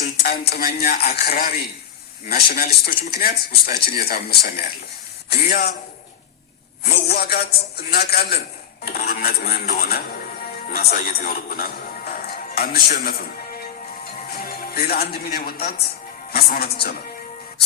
በስልጣን ጥመኛ አክራሪ ናሽናሊስቶች ምክንያት ውስጣችን እየታመሰ ነው ያለው። እኛ መዋጋት እናውቃለን። ጦርነት ምን እንደሆነ ማሳየት ይኖርብናል። አንሸነፍም። ሌላ 1 ሚሊዮን ወጣት ማስመራት ይቻላል።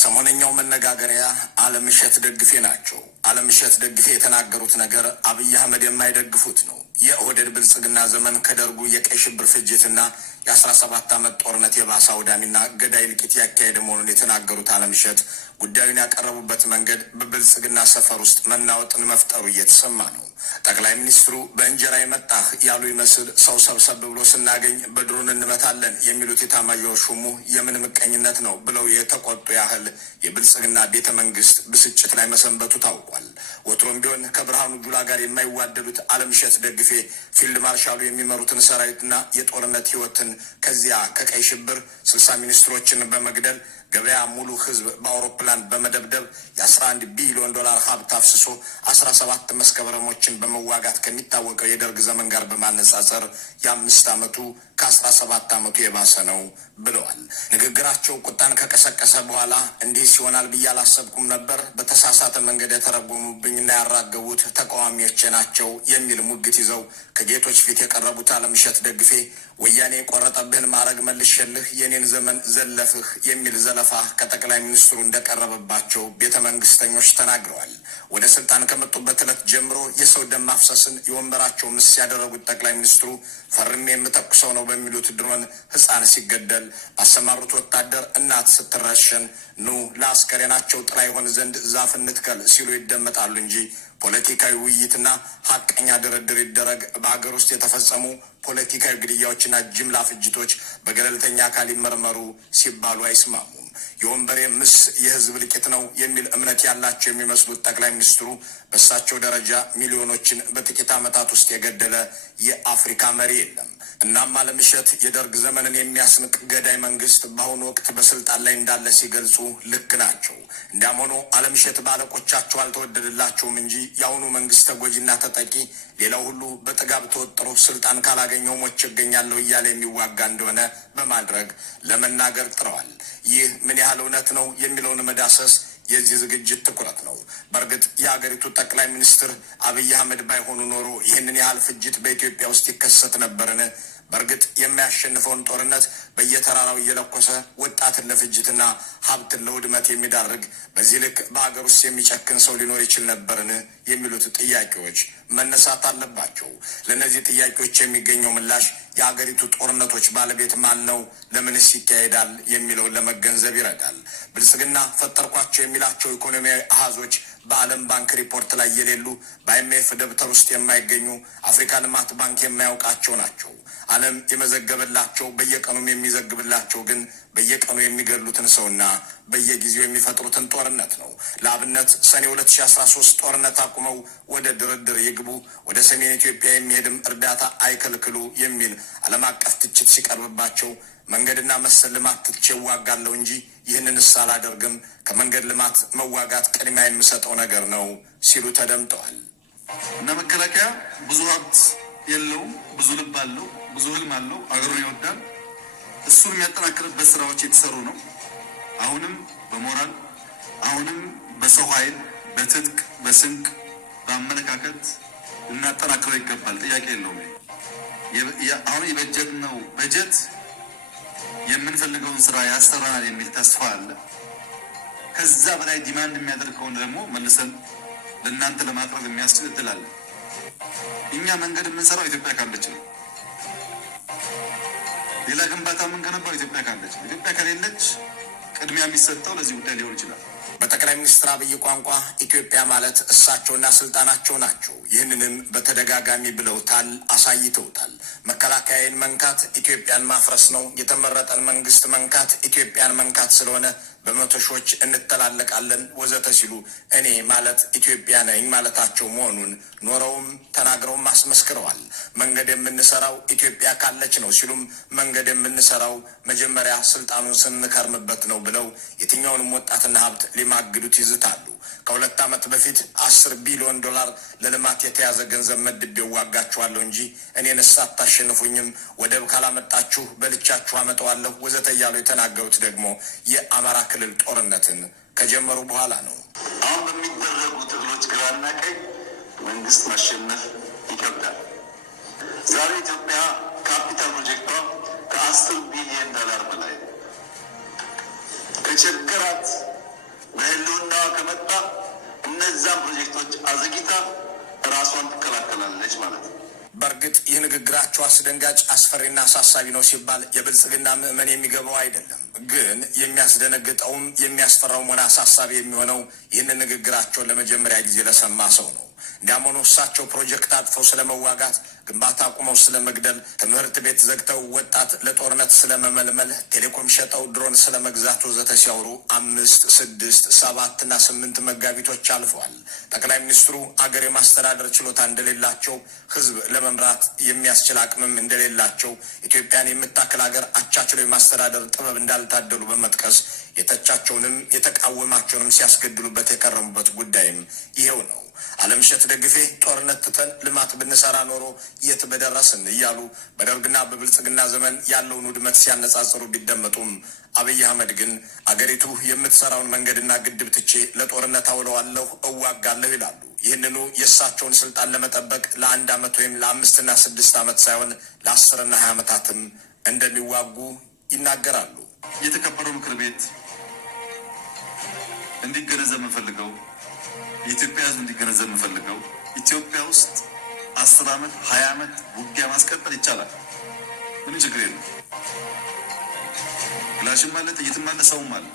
ሰሞነኛው መነጋገሪያ አለምሸት ደግፌ ናቸው። አለምሸት ደግፌ የተናገሩት ነገር አብይ አህመድ የማይደግፉት ነው። የኦህዴድ ብልጽግና ዘመን ከደርጉ የቀይ ሽብር ፍጅትና የ17 ዓመት ጦርነት የባሰ አውዳሚና ገዳይ እልቂት ያካሄደ መሆኑን የተናገሩት አለምሸት ጉዳዩን ያቀረቡበት መንገድ በብልጽግና ሰፈር ውስጥ መናወጥን መፍጠሩ እየተሰማ ነው። ጠቅላይ ሚኒስትሩ በእንጀራ የመጣህ ያሉ ይመስል ሰው ሰብሰብ ብሎ ስናገኝ በድሮን እንመታለን የሚሉት የኤታማዦር ሹሙ የምን ምቀኝነት ነው ብለው የተቆጡ ያህል የብልጽግና ቤተ መንግስት ብስጭት ላይ መሰንበቱ ታውቋል። ወትሮም ቢሆን ከብርሃኑ ጁላ ጋር የማይዋደዱት አለምሸት ደግፌ ፊልድ ማርሻሉ የሚመሩትን ሰራዊትና የጦርነት ህይወትን ከዚያ ከቀይ ሽብር 60 ሚኒስትሮችን በመግደል ገበያ ሙሉ ህዝብ በአውሮፕላን በመደብደብ የ11 ቢሊዮን ዶላር ሀብት አፍስሶ 17 መስከበረሞችን በመዋጋት ከሚታወቀው የደርግ ዘመን ጋር በማነጻጸር የ5 ዓመቱ ከ17 ዓመቱ የባሰ ነው ብለዋል። ንግግራቸው ቁጣን ከቀሰቀሰ በኋላ እንዲህ ሲሆናል ብዬ አላሰብኩም ነበር፣ በተሳሳተ መንገድ የተረጎሙብኝና ያራገቡት ተቃዋሚዎች ናቸው የሚል ሙግት ይዘው ከጌቶች ፊት የቀረቡት አለምሸት ደግፌ ወያኔ የቆረጠብህን ማዕረግ መልሼልህ የኔን ዘመን ዘለፍህ የሚል ዘለፋ ከጠቅላይ ሚኒስትሩ እንደቀረበባቸው ቤተ መንግስተኞች ተናግረዋል። ወደ ስልጣን ከመጡበት ዕለት ጀምሮ የሰው ደም ማፍሰስን የወንበራቸው ምስ ያደረጉት ጠቅላይ ሚኒስትሩ ፈርሜ የምተኩሰው ነው በሚሉት ድሮን ህፃን ሲገደል፣ ባሰማሩት ወታደር እናት ስትረሸን ኑ ለአስከሬናቸው ጥላ ይሆን ዘንድ ዛፍ እንትከል ሲሉ ይደመጣሉ እንጂ ፖለቲካዊ ውይይትና ሀቀኛ ድርድር ይደረግ፣ በሀገር ውስጥ የተፈጸሙ ፖለቲካዊ ግድያዎችና ጅምላ ፍጅቶች በገለልተኛ አካል ይመርመሩ ሲባሉ አይስማሙም። የወንበሬ ምስ የህዝብ ልቂት ነው የሚል እምነት ያላቸው የሚመስሉት ጠቅላይ ሚኒስትሩ በእሳቸው ደረጃ ሚሊዮኖችን በጥቂት ዓመታት ውስጥ የገደለ የአፍሪካ መሪ የለም። እናም አለምሸት የደርግ ዘመንን የሚያስንቅ ገዳይ መንግስት በአሁኑ ወቅት በስልጣን ላይ እንዳለ ሲገልጹ ልክ ናቸው። እንዲያም ሆኖ አለምሸት ባለቆቻቸው አልተወደደላቸውም እንጂ የአሁኑ መንግስት ተጎጂና ተጠቂ፣ ሌላው ሁሉ በጥጋብ ተወጥሮ ስልጣን ካላገኘው ሞቼ እገኛለሁ እያለ የሚዋጋ እንደሆነ በማድረግ ለመናገር ጥረዋል። ይህ ምን ያህል እውነት ነው የሚለውን መዳሰስ የዚህ ዝግጅት ትኩረት ነው። በእርግጥ የሀገሪቱ ጠቅላይ ሚኒስትር አብይ አህመድ ባይሆኑ ኖሮ ይህንን ያህል ፍጅት በኢትዮጵያ ውስጥ ይከሰት ነበርን? በእርግጥ የሚያሸንፈውን ጦርነት በየተራራው እየለኮሰ ወጣትን ለፍጅትና ሀብትን ለውድመት የሚዳርግ በዚህ ልክ በሀገር ውስጥ የሚጨክን ሰው ሊኖር ይችል ነበርን? የሚሉት ጥያቄዎች መነሳት አለባቸው። ለእነዚህ ጥያቄዎች የሚገኘው ምላሽ የሀገሪቱ ጦርነቶች ባለቤት ማን ነው? ለምንስ ይካሄዳል? የሚለውን ለመገንዘብ ይረዳል። ብልጽግና ፈጠርኳቸው የሚላቸው ኢኮኖሚያዊ አሃዞች በዓለም ባንክ ሪፖርት ላይ የሌሉ፣ በአይኤምኤፍ ደብተር ውስጥ የማይገኙ፣ አፍሪካ ልማት ባንክ የማያውቃቸው ናቸው። ዓለም የመዘገበላቸው በየቀኑም የሚዘግብላቸው ግን በየቀኑ የሚገድሉትን ሰውና በየጊዜው የሚፈጥሩትን ጦርነት ነው። ለአብነት ሰኔ 2013 ጦርነት አቁመው ወደ ድርድር ይግቡ፣ ወደ ሰሜን ኢትዮጵያ የሚሄድም እርዳታ አይከልክሉ የሚል ዓለም አቀፍ ትችት ሲቀርብባቸው መንገድና መሰል ልማት ትቼ እዋጋለሁ እንጂ ይህንንስ አላደርግም፣ ከመንገድ ልማት መዋጋት ቅድሚያ የምሰጠው ነገር ነው ሲሉ ተደምጠዋል። እና መከላከያ ብዙ ሀብት የለውም፣ ብዙ ልብ አለው፣ ብዙ ህልም አለው፣ አገሩን ይወዳል። እሱን የሚያጠናክርበት ስራዎች የተሰሩ ነው። አሁንም በሞራል አሁንም በሰው ኃይል፣ በትጥቅ፣ በስንቅ፣ በአመለካከት ልናጠናክረው ይገባል። ጥያቄ የለውም። አሁን የበጀት ነው በጀት የምንፈልገውን ስራ ያሰራናል የሚል ተስፋ አለ። ከዛ በላይ ዲማንድ የሚያደርግ ከሆነ ደግሞ መልሰን ለእናንተ ለማቅረብ የሚያስችል እድል አለ። እኛ መንገድ የምንሰራው ኢትዮጵያ ካለች ነው። ሌላ ግንባታ የምንገነባው ኢትዮጵያ ካለች ነው። ኢትዮጵያ ከሌለች ቅድሚያ የሚሰጠው ለዚህ ጉዳይ ሊሆን ይችላል። በጠቅላይ ሚኒስትር አብይ ቋንቋ ኢትዮጵያ ማለት እሳቸውና ስልጣናቸው ናቸው። ይህንንም በተደጋጋሚ ብለውታል፣ አሳይተውታል። መከላከያን መንካት ኢትዮጵያን ማፍረስ ነው። የተመረጠን መንግስት መንካት ኢትዮጵያን መንካት ስለሆነ በመቶ ሺዎች እንተላለቃለን ወዘተ ሲሉ እኔ ማለት ኢትዮጵያ ነኝ ማለታቸው መሆኑን ኖረውም ተናግረውም አስመስክረዋል። መንገድ የምንሰራው ኢትዮጵያ ካለች ነው ሲሉም መንገድ የምንሰራው መጀመሪያ ስልጣኑን ስንከርምበት ነው ብለው የትኛውንም ወጣትና ሀብት ሊማግዱት ይዝታሉ። ከሁለት ዓመት በፊት 10 ቢሊዮን ዶላር ለልማት የተያዘ ገንዘብ መድቤ ዋጋችኋለሁ እንጂ እኔንስ አታሸንፉኝም፣ ወደብ ካላመጣችሁ በልቻችሁ አመጣዋለሁ ወዘተ እያሉ የተናገሩት ደግሞ የአማራ ክልል ጦርነትን ከጀመሩ በኋላ ነው። አሁን በሚደረጉ ትግሎች ግራና ቀኝ መንግስት ማሸነፍ ይከብዳል። ዛሬ ኢትዮጵያ ካፒታል ፕሮጀክቷ ከ10 ቢሊዮን ዶላር በላይ ከቸገራት በህልውና ከመጣ እነዛም ፕሮጀክቶች አዘግይታ ራሷን ትከላከላለች ማለት ነው። በእርግጥ ይህ ንግግራቸው አስደንጋጭ፣ አስፈሪና አሳሳቢ ነው ሲባል የብልጽግና ምዕመን የሚገባው አይደለም። ግን የሚያስደነግጠውም የሚያስፈራውም ሆነ አሳሳቢ የሚሆነው ይህንን ንግግራቸውን ለመጀመሪያ ጊዜ ለሰማ ሰው ነው። እንዲያም ሆኖ እሳቸው ፕሮጀክት አጥፈው ስለመዋጋት፣ ግንባታ አቁመው ስለመግደል፣ ትምህርት ቤት ዘግተው ወጣት ለጦርነት ስለመመልመል፣ ቴሌኮም ሸጠው ድሮን ስለመግዛት ወዘተ ሲያወሩ 5፣ 6፣ 7 እና 8 መጋቢቶች አልፈዋል። ጠቅላይ ሚኒስትሩ አገር የማስተዳደር ችሎታ እንደሌላቸው፣ ህዝብ ለመምራት የሚያስችል አቅምም እንደሌላቸው፣ ኢትዮጵያን የምታክል ሀገር አቻችለው የማስተዳደር ጥበብ እንዳልታደሉ በመጥቀስ የተቻቸውንም የተቃወማቸውንም ሲያስገድሉበት የከረሙበት ጉዳይም ይሄው ነው። አለምሸት ደግፌ ጦርነት ትተን ልማት ብንሰራ ኖሮ የት በደረስን እያሉ በደርግና በብልጽግና ዘመን ያለውን ውድመት ሲያነጻጽሩ ቢደመጡም አብይ አህመድ ግን አገሪቱ የምትሰራውን መንገድና ግድብ ትቼ ለጦርነት አውለዋለሁ፣ እዋጋለሁ ይላሉ። ይህንኑ የእሳቸውን ስልጣን ለመጠበቅ ለ1 ዓመት ወይም ለ5 እና 6 ዓመት ሳይሆን ለ10 እና 20 ዓመታትም እንደሚዋጉ ይናገራሉ። የተከበረው ምክር ቤት እንዲገነዘብ የምፈልገው የኢትዮጵያ ሕዝብ እንዲገነዘብ የምፈልገው ኢትዮጵያ ውስጥ 10 ዓመት 20 ዓመት ውጊያ ማስቀጠል ይቻላል። ምንም ችግር የለም። ክላሽም አለ፣ ጥይትም አለ፣ ሰውም አለ።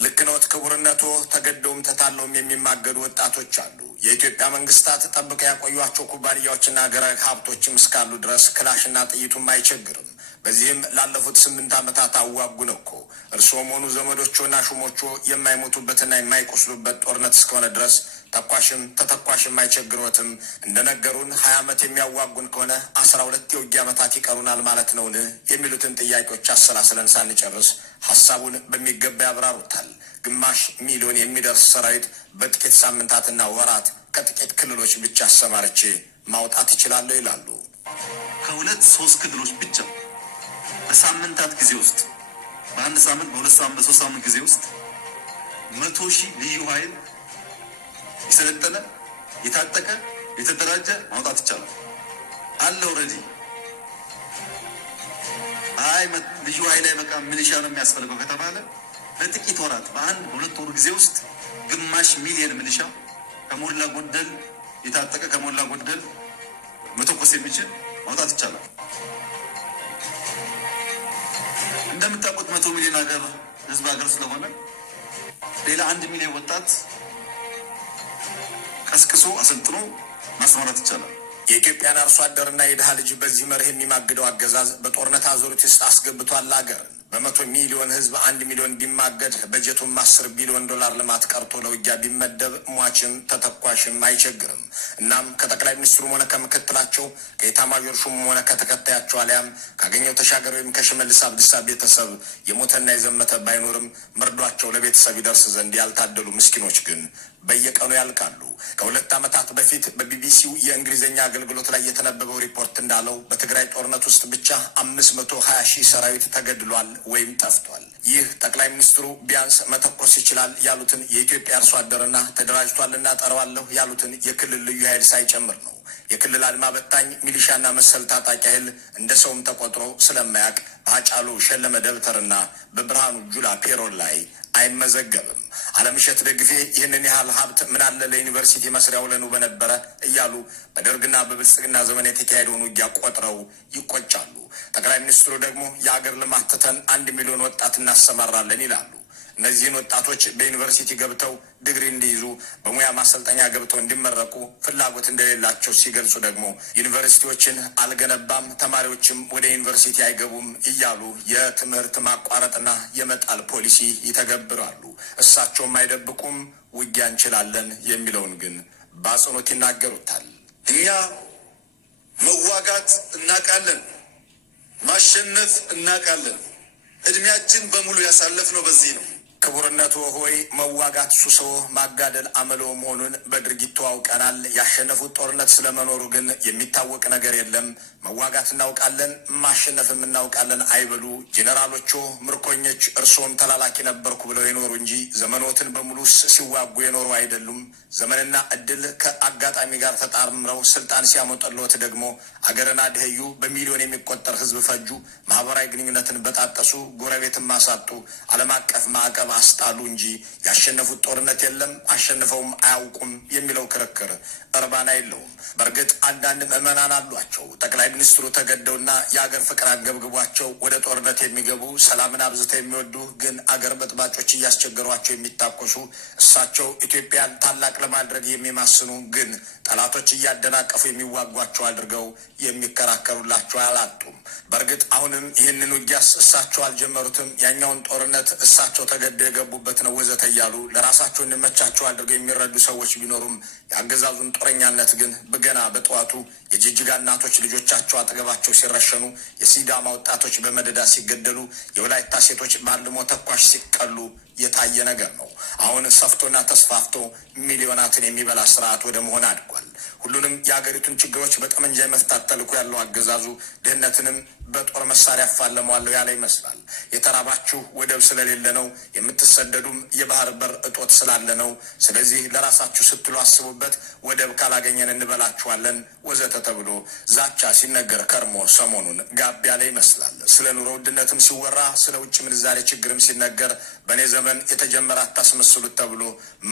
ልክ ነዎት ክቡርነቶ። ተገደውም ተታለውም የሚማገዱ ወጣቶች አሉ። የኢትዮጵያ መንግስታት ጠብቀው ያቆዩቸው ኩባንያዎችና ሀገራዊ ሀብቶችም እስካሉ ድረስ ክላሽና ጥይቱም አይቸግርም። በዚህም ላለፉት 8 ዓመታት አዋጉን እኮ። እርስዎም ሆኑ ዘመዶችና ሹሞቹ የማይሞቱበትና የማይቆስሉበት ጦርነት እስከሆነ ድረስ ተኳሽም ተተኳሽም አይቸግሮትም። እንደነገሩን 20 ዓመት የሚያዋጉን ከሆነ 12 የውጊያ ዓመታት ይቀሩናል ማለት ነውን? የሚሉትን ጥያቄዎች አሰላስለን ሳንጨርስ ሀሳቡን በሚገባ ያብራሩታል። 500,000 የሚደርስ ሰራዊት በጥቂት ሳምንታትና ወራት ከጥቂት ክልሎች ብቻ አሰማርቼ ማውጣት ይችላለሁ ይላሉ። ከ2-3 ክልሎች ብቻ በሳምንታት ጊዜ ውስጥ በ1 ሳምንት በ2 ሳምንት በ3 ሳምንት ጊዜ ውስጥ 100,000 ልዩ ኃይል የሰለጠነ የታጠቀ የተደራጀ ማውጣት ይቻላል አለ። ኦልሬዲ ልዩ ኃይል አይበቃም ሚሊሻ ነው የሚያስፈልገው ከተባለ በጥቂት ወራት በ1-2 ወር ጊዜ ውስጥ 500,000 ሚሊሻ ከሞላ ጎደል የታጠቀ ከሞላ ጎደል መተኮስ የሚችል ማውጣት ይቻላል። እንደምታውቁት 100 ሚሊዮን ህዝብ ሀገር ስለሆነ ሌላ 1 ሚሊዮን ወጣት ቀስቅሶ አሰልጥኖ ማስማራት ይቻላል። የኢትዮጵያን አርሶ አደርና የድሃ ልጅ በዚህ መርህ የሚማግደው አገዛዝ በጦርነት አዙሪት ውስጥ አስገብቷል አገርን። በ100 ሚሊዮን ህዝብ 1 ሚሊዮን ቢማገድ በጀቱም 10 ቢሊዮን ዶላር ልማት ቀርቶ ለውጊያ ቢመደብ ሟችም ተተኳሽም አይቸግርም። እናም ከጠቅላይ ሚኒስትሩም ሆነ ከምክትላቸው ከኢታማዦር ሹሙም ሆነ ከተከታያቸው አሊያም ካገኘው ተሻገር ወይም ከሽመልስ አብዲሳ ቤተሰብ የሞተና የዘመተ ባይኖርም መርዷቸው ለቤተሰብ ይደርስ ዘንድ ያልታደሉ ምስኪኖች ግን በየቀኑ ያልቃሉ። ከ2 ዓመታት በፊት በቢቢሲው የእንግሊዝኛ አገልግሎት ላይ የተነበበው ሪፖርት እንዳለው በትግራይ ጦርነት ውስጥ ብቻ 520,000 ሰራዊት ተገድሏል ወይም ጠፍቷል። ይህ ጠቅላይ ሚኒስትሩ ቢያንስ መተኮስ ይችላል ያሉትን የኢትዮጵያ አርሶ አደርና ተደራጅቷልና ጠራዋለሁ ያሉትን የክልል ልዩ ኃይል ሳይጨምር ነው። የክልል አድማ በታኝ ሚሊሻና መሰል ታጣቂ ኃይል እንደ ሰውም ተቆጥሮ ስለማያውቅ በሀጫሉ ሸለመ ደብተርና በብርሃኑ ጁላ ፔሮል ላይ አይመዘገብም። አለምሸት ደግፌ ይህንን ያህል ሀብት ምናለ ለዩኒቨርሲቲ መስሪያ ውለኑ በነበረ እያሉ በደርግና በብልጽግና ዘመን የተካሄደውን ውጊያ ቆጥረው ይቆጫሉ። ጠቅላይ ሚኒስትሩ ደግሞ የአገር ልማት ትተን 1 ሚሊዮን ወጣት እናሰማራለን ይላሉ። እነዚህን ወጣቶች በዩኒቨርሲቲ ገብተው ዲግሪ እንዲይዙ በሙያ ማሰልጠኛ ገብተው እንዲመረቁ ፍላጎት እንደሌላቸው ሲገልጹ ደግሞ ዩኒቨርሲቲዎችን አልገነባም፣ ተማሪዎችም ወደ ዩኒቨርሲቲ አይገቡም እያሉ የትምህርት ማቋረጥና የመጣል ፖሊሲ ይተገብራሉ። እሳቸውም አይደብቁም፣ ውጊያ እንችላለን የሚለውን ግን በአጽንኦት ይናገሩታል። እኛ መዋጋት እናቃለን፣ ማሸነፍ እናቃለን። እድሜያችን በሙሉ ያሳለፍነው በዚህ ነው። ክቡርነቱ ሆይ መዋጋት ሱሶ ማጋደል አመሎ መሆኑን በድርጊቱ አውቀናል። ያሸነፉት ጦርነት ስለመኖሩ ግን የሚታወቅ ነገር የለም። መዋጋት እናውቃለን፣ ማሸነፍም እናውቃለን አይበሉ። ጄኔራሎቹ ምርኮኞች፣ እርስዎም ተላላኪ ነበርኩ ብለው የኖሩ እንጂ ዘመኖትን በሙሉ ሲዋጉ የኖሩ አይደሉም። ዘመንና እድል ከአጋጣሚ ጋር ተጣምረው ስልጣን ሲያመጠሎት ደግሞ አገርን አድህዩ፣ በሚሊዮን የሚቆጠር ህዝብ ፈጁ፣ ማህበራዊ ግንኙነትን በጣጠሱ፣ ጎረቤትን ማሳጡ፣ ዓለም አቀፍ ማዕቀብ አስጣሉ እንጂ ያሸነፉት ጦርነት የለም፣ አሸንፈውም አያውቁም የሚለው ክርክር እርባና የለውም። በእርግጥ አንዳንድ ምዕመናን አሏቸው። ጠቅላይ ሚኒስትሩ ተገደውና የአገር ፍቅር አንገብግቧቸው ወደ ጦርነት የሚገቡ ሰላምን አብዝተው የሚወዱ ግን አገር በጥባጮች እያስቸገሯቸው የሚታኮሱ እሳቸው ኢትዮጵያን ታላቅ ለማድረግ የሚማስኑ ግን ጠላቶች እያደናቀፉ የሚዋጓቸው አድርገው የሚከራከሩላቸው አላጡም። በእርግጥ አሁንም ይህንን ውጊያስ እሳቸው አልጀመሩትም፣ ያኛውን ጦርነት እሳቸው ተገደው የገቡበት ነው ወዘተ እያሉ ለራሳቸው እንመቻቸው አድርገው የሚረዱ ሰዎች ቢኖሩም የአገዛዙን ጦረኛነት ግን በገና በጠዋቱ የጅጅጋ እናቶች ልጆቻቸው አጠገባቸው ሲረሸኑ፣ የሲዳማ ወጣቶች በመደዳ ሲገደሉ፣ የወላይታ ሴቶች ባልሞ ተኳሽ ሲቀሉ የታየ ነገር ነው። አሁን ሰፍቶና ተስፋፍቶ ሚሊዮናትን የሚበላ ስርዓት ወደ መሆን አድጓል። ሁሉንም የአገሪቱን ችግሮች በጠመንጃ የመፍታት ተልዕኮ ያለው አገዛዙ ድህነትንም በጦር መሳሪያ አፋለመዋለሁ ያለ ይመስላል። የተራባችሁ ወደብ ስለሌለ ነው፣ የምትሰደዱም የባህር በር እጦት ስላለ ነው። ስለዚህ ለራሳችሁ ስትሉ አስቡበት፣ ወደብ ካላገኘን እንበላችኋለን ወዘተ ተብሎ ዛቻ ሲነገር ከርሞ ሰሞኑን ጋብ ያለ ይመስላል። ስለ ኑሮ ውድነትም ሲወራ፣ ስለ ውጭ ምንዛሬ ችግርም ሲነገር በእኔ ዘመን የተጀመረ አታስመስሉት ተብሎ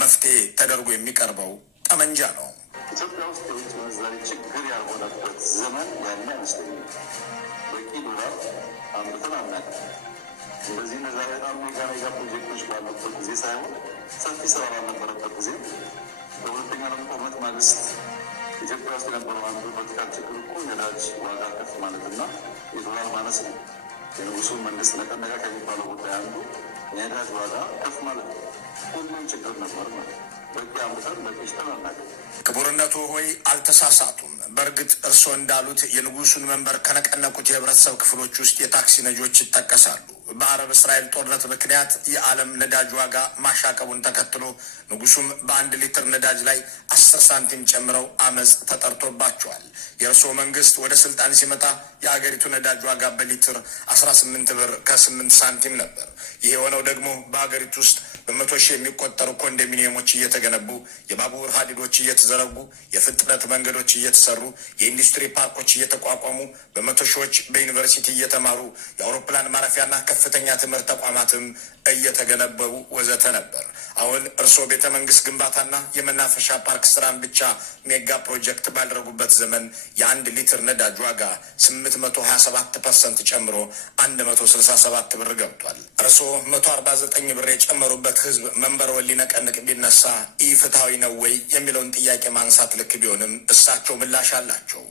መፍትሄ ተደርጎ የሚቀርበው ጠመንጃ ነው። ኢትዮጵያ ውስጥ የውጭ ምንዛሬ ችግር ያልሆነበት ዘመን ያለ አይመስለኝም። በቂ ዶላር አምርተን አናውቅም። እንደዚህ እነዛ በጣም ሜጋ ፕሮጀክቶች ባሉበት ጊዜ ሳይሆን ሰፊ ስራ ባልነበረበት ጊዜ በሁለተኛ ዓለም ጦርነት ማግስት ኢትዮጵያ ውስጥ የነበረው አንዱ ፖለቲካል ችግር እኮ የነዳጅ ዋጋ ከፍ ማለትና የዶላር ማነስ ነው። የንጉሱ መንግስት ነቀነቀ ከሚባለው ጉዳይ አንዱ የነዳጅ ዋጋ ከፍ ማለት ነው። ሁሉም ችግር ነበር ማለት በቂ አምርተን በቂ ሽጠን አናውቅም። ክቡርነቱ ሆይ አልተሳሳቱም። በእርግጥ እርስዎ እንዳሉት የንጉሱን መንበር ከነቀነቁት የህብረተሰብ ክፍሎች ውስጥ የታክሲ ነጂዎች ይጠቀሳሉ። በአረብ እስራኤል ጦርነት ምክንያት የዓለም ነዳጅ ዋጋ ማሻቀቡን ተከትሎ ንጉሱም በ1 ሊትር ነዳጅ ላይ 10 ሳንቲም ጨምረው አመፅ ተጠርቶባቸዋል። የእርስዎ መንግስት ወደ ስልጣን ሲመጣ የአገሪቱ ነዳጅ ዋጋ በሊትር 18 ብር ከ8 ሳንቲም ነበር። ይህ የሆነው ደግሞ በሀገሪቱ ውስጥ በመቶ ሺህ የሚቆጠሩ ኮንዶሚኒየሞች እየተገነቡ፣ የባቡር ሀዲዶች እየተዘረጉ፣ የፍጥነት መንገዶች እየተሰሩ፣ የኢንዱስትሪ ፓርኮች እየተቋቋሙ፣ በመቶ ሺዎች በዩኒቨርሲቲ እየተማሩ፣ የአውሮፕላን ማረፊያና ከፍተኛ ትምህርት ተቋማትም እየተገነበሩ ወዘተ ነበር። አሁን እርስዎ ቤተ መንግስት ግንባታና የመናፈሻ ፓርክ ስራን ብቻ ሜጋ ፕሮጀክት ባደረጉበት ዘመን የ1 ሊትር ነዳጅ ዋጋ 827% ጨምሮ 167 ብር ገብቷል። እርስዎ 149 ብር የጨመሩበት ህዝብ መንበርዎን ሊነቀንቅ ቢነሳ ኢፍትሐዊ ነው ወይ የሚለውን ጥያቄ ማንሳት ልክ ቢሆንም እሳቸው ምላሽ አላቸው።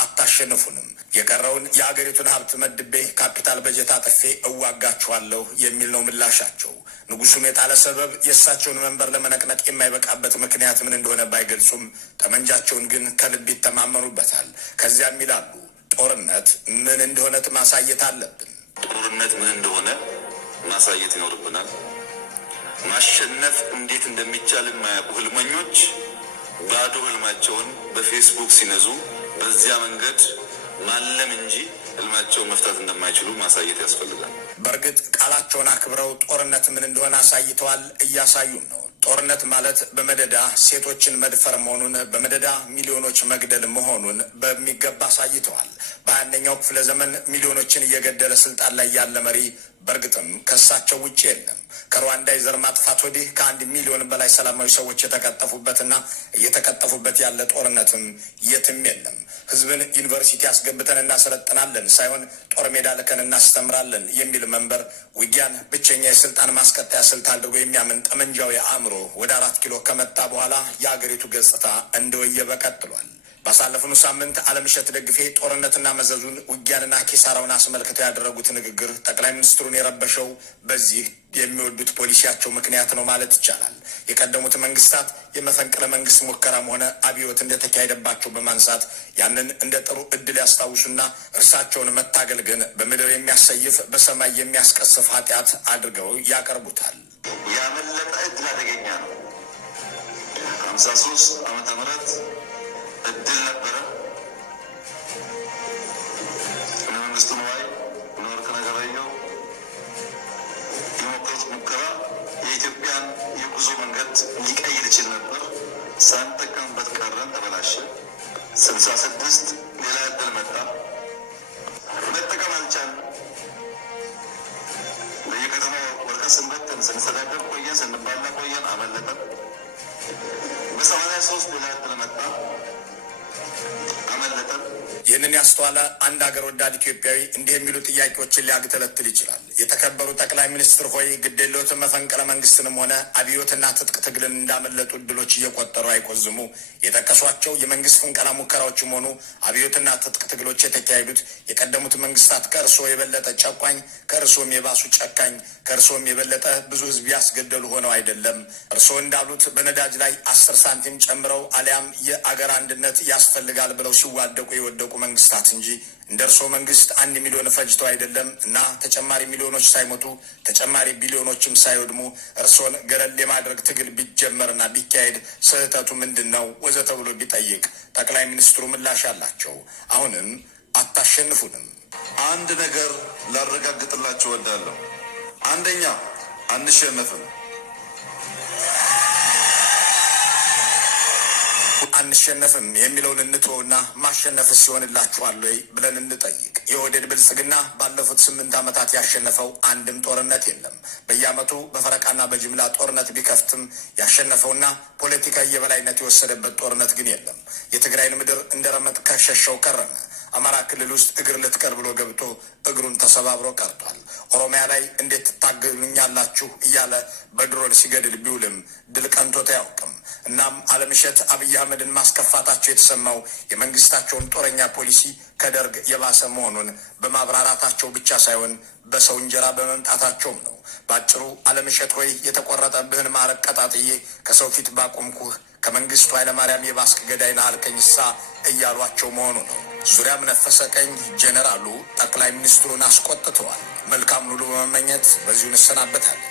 አታሸንፉንም፣ የቀረውን የአገሪቱን ሀብት መድቤ ካፒታል በጀት አጥፌ እዋጋችኋለሁ የሚል ነው ምላሻቸው። ንጉሱን የጣለ ሰበብ የእሳቸውን መንበር ለመነቅነቅ የማይበቃበት ምክንያት ምን እንደሆነ ባይገልጹም ጠመንጃቸውን ግን ከልብ ይተማመኑበታል። ከዚያም ይላሉ፣ ጦርነት ምን እንደሆነ ማሳየት አለብን። ጦርነት ምን እንደሆነ ማሳየት ይኖርብናል። ማሸነፍ እንዴት እንደሚቻል የማያውቁ ህልመኞች ባዶ ህልማቸውን በፌስቡክ ሲነዙ በዚያ መንገድ ማለም እንጂ ህልማቸውን መፍታት እንደማይችሉ ማሳየት ያስፈልጋል። በእርግጥ ቃላቸውን አክብረው ጦርነት ምን እንደሆነ አሳይተዋል፣ እያሳዩም ነው። ጦርነት ማለት በመደዳ ሴቶችን መድፈር መሆኑን፣ በመደዳ ሚሊዮኖች መግደል መሆኑን በሚገባ አሳይተዋል። በ21ኛው ክፍለ ዘመን ሚሊዮኖችን እየገደለ ስልጣን ላይ ያለ መሪ በእርግጥም ከሳቸው ውጭ የለም። ከሩዋንዳ የዘር ማጥፋት ወዲህ ከ1 ሚሊዮን በላይ ሰላማዊ ሰዎች የተቀጠፉበትና እየተቀጠፉበት ያለ ጦርነትም የትም የለም። ህዝብን ዩኒቨርሲቲ አስገብተን እናሰለጥናለን ሳይሆን ጦር ሜዳ ልከን እናስተምራለን የሚል መንበር ውጊያን ብቸኛ የስልጣን ማስቀጠያ ስልት አድርጎ የሚያምን ጠመንጃዊ አእምሮ ወደ 4 ኪሎ ከመጣ በኋላ የአገሪቱ ገጽታ እንደወየበ ቀጥሏል። ባሳለፍነው ሳምንት አለምሸት ደግፌ ጦርነትና መዘዙን ውጊያንና ኪሳራውን አስመልክተው ያደረጉት ንግግር ጠቅላይ ሚኒስትሩን የረበሸው በዚህ የሚወዱት ፖሊሲያቸው ምክንያት ነው ማለት ይቻላል። የቀደሙት መንግስታት የመፈንቅለ መንግስት ሙከራም ሆነ አብዮት እንደተካሄደባቸው በማንሳት ያንን እንደ ጥሩ እድል ያስታውሱና እርሳቸውን መታገል ግን በምድር የሚያሰይፍ በሰማይ የሚያስቀስፍ ኃጢአት አድርገው ያቀርቡታል። ያመለጠ እድል አደገኛ ነው። 53 ዓመተ ምህረት እድል ነበረ። እነ መንግስቱ ነዋይ እነ ወርቅነህ ገበየሁ የሞከሩት ሙከራ የኢትዮጵያን የጉዞ መንገድ ሊቀይር ይችል ነበር። ሳንጠቀምበት ቀረን፣ ተበላሸ። 66 ሌላ እድል መጣ፣ መጠቀም አልቻልንም። በየከተማው ወረቀት ስንበትን ስንሰዳደር ቆየን፣ ስንባላ ቆየን፣ አመለጠን። በ83 ሌላ እድል መጣ፣ አመለጠን። ይህንን ያስተዋለ አንድ ሀገር ወዳድ ኢትዮጵያዊ እንዲህ የሚሉ ጥያቄዎችን ሊያግተለትል ይችላል። የተከበሩ ጠቅላይ ሚኒስትር ሆይ ግዴሎትን መፈንቅለ መንግስትንም ሆነ አብዮትና ትጥቅ ትግልን እንዳመለጡ እድሎች እየቆጠሩ አይቆዝሙ። የጠቀሷቸው የመንግስት ፍንቀላ ሙከራዎችም ሆኑ አብዮትና ትጥቅ ትግሎች የተካሄዱት የቀደሙት መንግስታት ከእርስዎ የበለጠ ጨቋኝ፣ ከእርስዎም የባሱ ጨካኝ፣ ከእርስዎም የበለጠ ብዙ ህዝብ ያስገደሉ ሆነው አይደለም። እርስዎ እንዳሉት በነዳጅ ላይ 10 ሳንቲም ጨምረው አሊያም የአገር አንድነት ያስፈልጋል ብለው ሲዋደቁ የወደቁ መንግስታት እንጂ እንደ እርስዎ መንግስት 1 ሚሊዮን ፈጅተው አይደለም። እና ተጨማሪ ሚሊዮኖች ሳይሞቱ ተጨማሪ ቢሊዮኖችም ሳይወድሙ እርስዎን ገለል የማድረግ ትግል ቢጀመርና ቢካሄድ ስህተቱ ምንድን ነው ወዘተ ብሎ ቢጠይቅ ጠቅላይ ሚኒስትሩ ምላሽ አላቸው። አሁንም አታሸንፉንም። አንድ ነገር ላረጋግጥላችሁ እወዳለሁ። አንደኛ አንሸነፍም። አንሸነፍም የሚለውን እንትወውና ማሸነፍስ ሲሆንላችኋል ወይ ብለን እንጠይቅ። የኦህዴድ ብልጽግና ባለፉት 8 ዓመታት ያሸነፈው አንድም ጦርነት የለም። በየዓመቱ በፈረቃና በጅምላ ጦርነት ቢከፍትም ያሸነፈውና ፖለቲካ የበላይነት የወሰደበት ጦርነት ግን የለም። የትግራይን ምድር እንደ ረመጥ ከሸሸው ከረመ። አማራ ክልል ውስጥ እግር ልትቀር ብሎ ገብቶ እግሩን ተሰባብሮ ቀርቷል። ኦሮሚያ ላይ እንዴት ትታገሉኛላችሁ እያለ በድሮን ሲገድል ቢውልም ድል ቀንቶት አያውቅም። እናም አለምሸት አብይ አህመድን ማስከፋታቸው የተሰማው የመንግስታቸውን ጦረኛ ፖሊሲ ከደርግ የባሰ መሆኑን በማብራራታቸው ብቻ ሳይሆን በሰው እንጀራ በመምጣታቸውም ነው። ባጭሩ አለምሸት ሆይ የተቆረጠብህን ማረቅ ቀጣጥዬ ከሰው ፊት ባቆምኩህ ከመንግስቱ ኃይለማርያም የባስክ ገዳይ ነህ አልከኝሳ እያሏቸው መሆኑ ነው። ዙሪያም ነፈሰ ቀኝ ጄኔራሉ ጠቅላይ ሚኒስትሩን አስቆጥተዋል። መልካም ሁሉ በመመኘት በዚሁ እንሰናበታለን።